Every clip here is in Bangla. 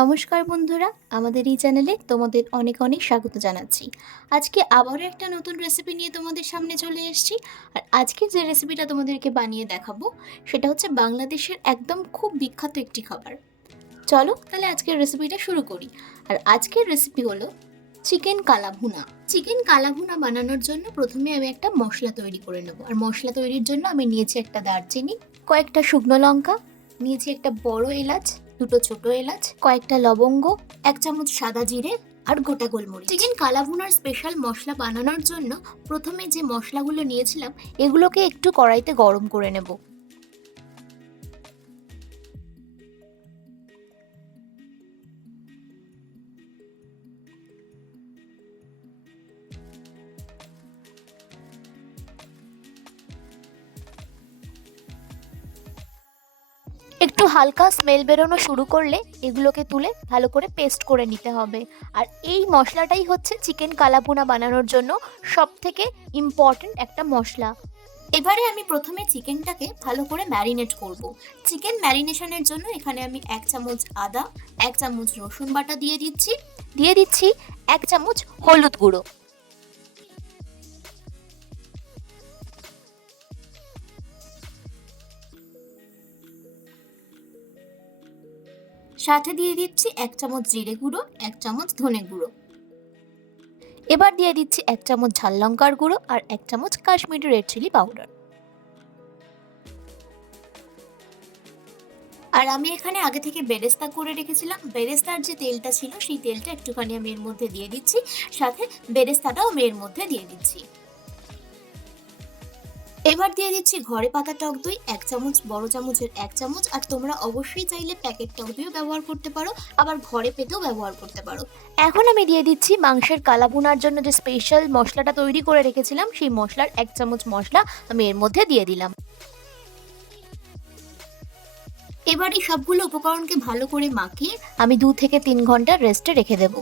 নমস্কার বন্ধুরা, আমাদের এই চ্যানেলে তোমাদের অনেক অনেক স্বাগত জানাচ্ছি। আজকে আবারও একটা নতুন রেসিপি নিয়ে তোমাদের সামনে চলে এসেছি। আর আজকে যে রেসিপিটা তোমাদেরকে বানিয়ে দেখাবো সেটা হচ্ছে বাংলাদেশের একদম খুব বিখ্যাত একটি খাবার। চলো তাহলে আজকের রেসিপিটা শুরু করি। আর আজকের রেসিপি হলো চিকেন কালা ভুনা। চিকেন কালা ভুনা বানানোর জন্য প্রথমে আমি একটা মশলা তৈরি করে নেব। আর মশলা তৈরির জন্য আমি নিয়েছি একটা দারচিনি, কয়েকটা শুকনো লঙ্কা, নিয়েছি একটা বড় এলাচ, দুটো ছোট এলাচ, কয়েকটা লবঙ্গ, 1 চামচ সাদা জিরে আর গোটা গোলমরিচ। চিকেন কালা ভুনার স্পেশাল মশলা বানানোর জন্য প্রথমে যে মশলাগুলো নিয়েছিলাম এগুলোকে একটু কড়াইতে গরম করে নেব। একটু হালকা স্মেল বেরোনো শুরু করলে এগুলোকে তুলে ভালো করে পেস্ট করে নিতে হবে। আর এই মশলাটাই হচ্ছে চিকেন কালা ভুনা বানানোর জন্য সবথেকে ইম্পর্ট্যান্ট একটা মশলা। এবারে আমি প্রথমে চিকেনটাকে ভালো করে ম্যারিনেট করব। চিকেন ম্যারিনেশনের জন্য এখানে আমি 1 চামচ আদা, 1 চামচ রসুন বাটা দিয়ে দিচ্ছি 1 চামচ হলুদ গুঁড়ো, সাথে দিয়ে দিচ্ছি 1 চামচ জিরে গুঁড়ো, 1 চামচ ধনে গুঁড়ো। এবার দিয়ে দিচ্ছি 1 চামচ ঝাল লঙ্কার গুঁড়ো আর 1 চামচ কাশ্মীরি রেড চিলি পাউডার। আর আমি এখানে আগে থেকে বেরেস্তা করে রেখেছিলাম। বেরেস্তার যে তেলটা ছিল সেই তেলটা একটুখানি আমি এর মধ্যে দিয়ে দিচ্ছি, সাথে বেরেস্তাটাও আমি এর মধ্যে দিয়ে দিচ্ছি। এবার দিয়ে দিচ্ছি ঘরে পাতা টক দই 1 চামচ, বড় চামচের 1 চামচ। আর তোমরা অবশ্যই চাইলে প্যাকেট টক দইও ব্যবহার করতে পারো, আবার ঘরে পেতেও ব্যবহার করতে পারো। এখন আমি দিয়ে দিচ্ছি মাংসের কালা ভুনার জন্য যে স্পেশাল মশলাটা তৈরি করে রেখেছিলাম সেই মশলার 1 চামচ মশলা আমি এর মধ্যে দিয়ে দিলাম। এবার এই সবগুলো উপকরণকে ভালো করে মাখিয়ে আমি 2 থেকে 3 ঘন্টা রেস্টে রেখে দেব।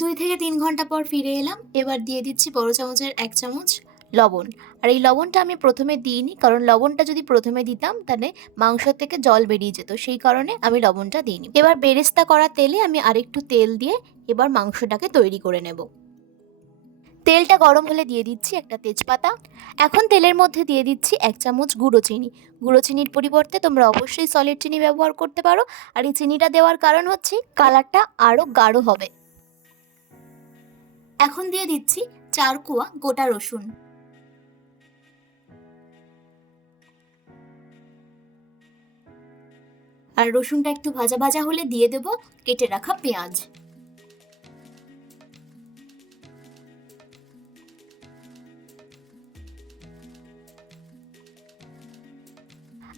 দুই থেকে 3 ঘন্টা পর ফিরে এলাম। এবার দিয়ে দিচ্ছি বড় চামচের 1 চামচ লবণ। আর এই লবণটা আমি প্রথমে দিইনি, কারণ লবণটা যদি প্রথমে দিতাম তাহলে মাংস থেকে জল বেরিয়ে যেত, সেই কারণে আমি লবণটা দিইনি। এবার বেরেস্তা করা তেলে আমি আরেকটু তেল দিয়ে এবার মাংসটাকে তৈরি করে নেব। তেলটা গরম হলে দিয়ে দিচ্ছি একটা তেজপাতা। এখন তেলের মধ্যে দিয়ে দিচ্ছি 1 চামচ গুঁড়ো চিনি। গুঁড়ো চিনির পরিবর্তে তোমরা অবশ্যই সলিড চিনি ব্যবহার করতে পারো। আর এই চিনিটা দেওয়ার কারণ হচ্ছে কালারটা আরো গাঢ় হবে। এখন দিয়ে দিচ্ছি 4 কোয়া গোটা রসুন। আর রসুনটা একটু ভাজা ভাজা হলে দিয়ে দেব কেটে রাখা পেঁয়াজ।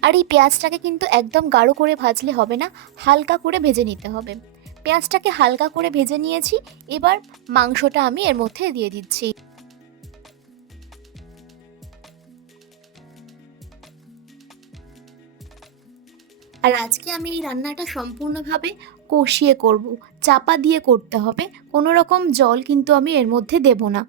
আর এই পেঁয়াজটাকে কিন্তু একদম গাঢ় করে ভাজলে হবে না, হালকা করে ভেজে নিতে হবে। পেঁয়াজটাকে হালকা করে ভেজে নিয়েছি। এবার মাংসটা আমি এর মধ্যে দিয়ে দিচ্ছি। আর আজকে আমি এই রান্নাটা সম্পূর্ণভাবে কষিয়ে করব, চাপা দিয়ে করতে হবে, কোনো রকম জল কিন্তু আমি এর মধ্যে দেব না।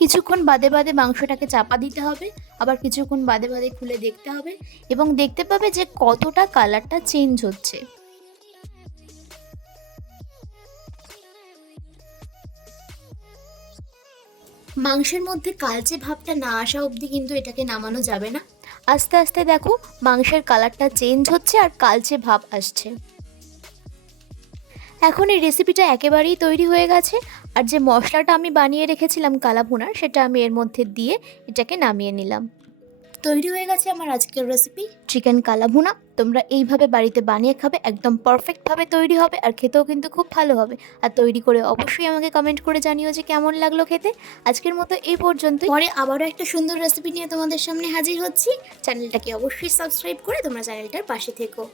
কিছুক্ষণ বাদে বাদে মাংসটাকে চাপা দিতে হবে, আবার কিছুক্ষণ বাদে বাদে খুলে দেখতে হবে, এবং দেখতে পাবে যে কতটা কালারটা চেঞ্জ হচ্ছে। মাংসের মধ্যে কালচে ভাবটা না আসা অবধি কিন্তু এটাকে নামানো যাবে না। আস্তে আস্তে দেখো মাংসের কালারটা চেঞ্জ হচ্ছে আর কালচে ভাব আসছে। এখন এই রেসিপিটা একেবারেই তৈরি হয়ে গেছে। আর যে মশলাটা আমি বানিয়ে রেখেছিলাম কালা ভুনার, সেটা আমি এর মধ্যে দিয়ে এটাকে নামিয়ে নিলাম। তৈরি হয়ে গেছে আমার আজকের রেসিপি চিকেন কালা ভুনা। তোমরা এইভাবে বাড়িতে বানিয়ে খাবে, একদম পারফেক্টভাবে তৈরি হবে আর খেতেও কিন্তু খুব ভালো হবে। আর তৈরি করে অবশ্যই আমাকে কমেন্ট করে জানিও যে কেমন লাগলো খেতে। আজকের মতো এই পর্যন্ত, পরে আবারও একটা সুন্দর রেসিপি নিয়ে তোমাদের সামনে হাজির হচ্ছি। চ্যানেলটাকে অবশ্যই সাবস্ক্রাইব করে তোমরা চ্যানেলটার পাশে থেকো।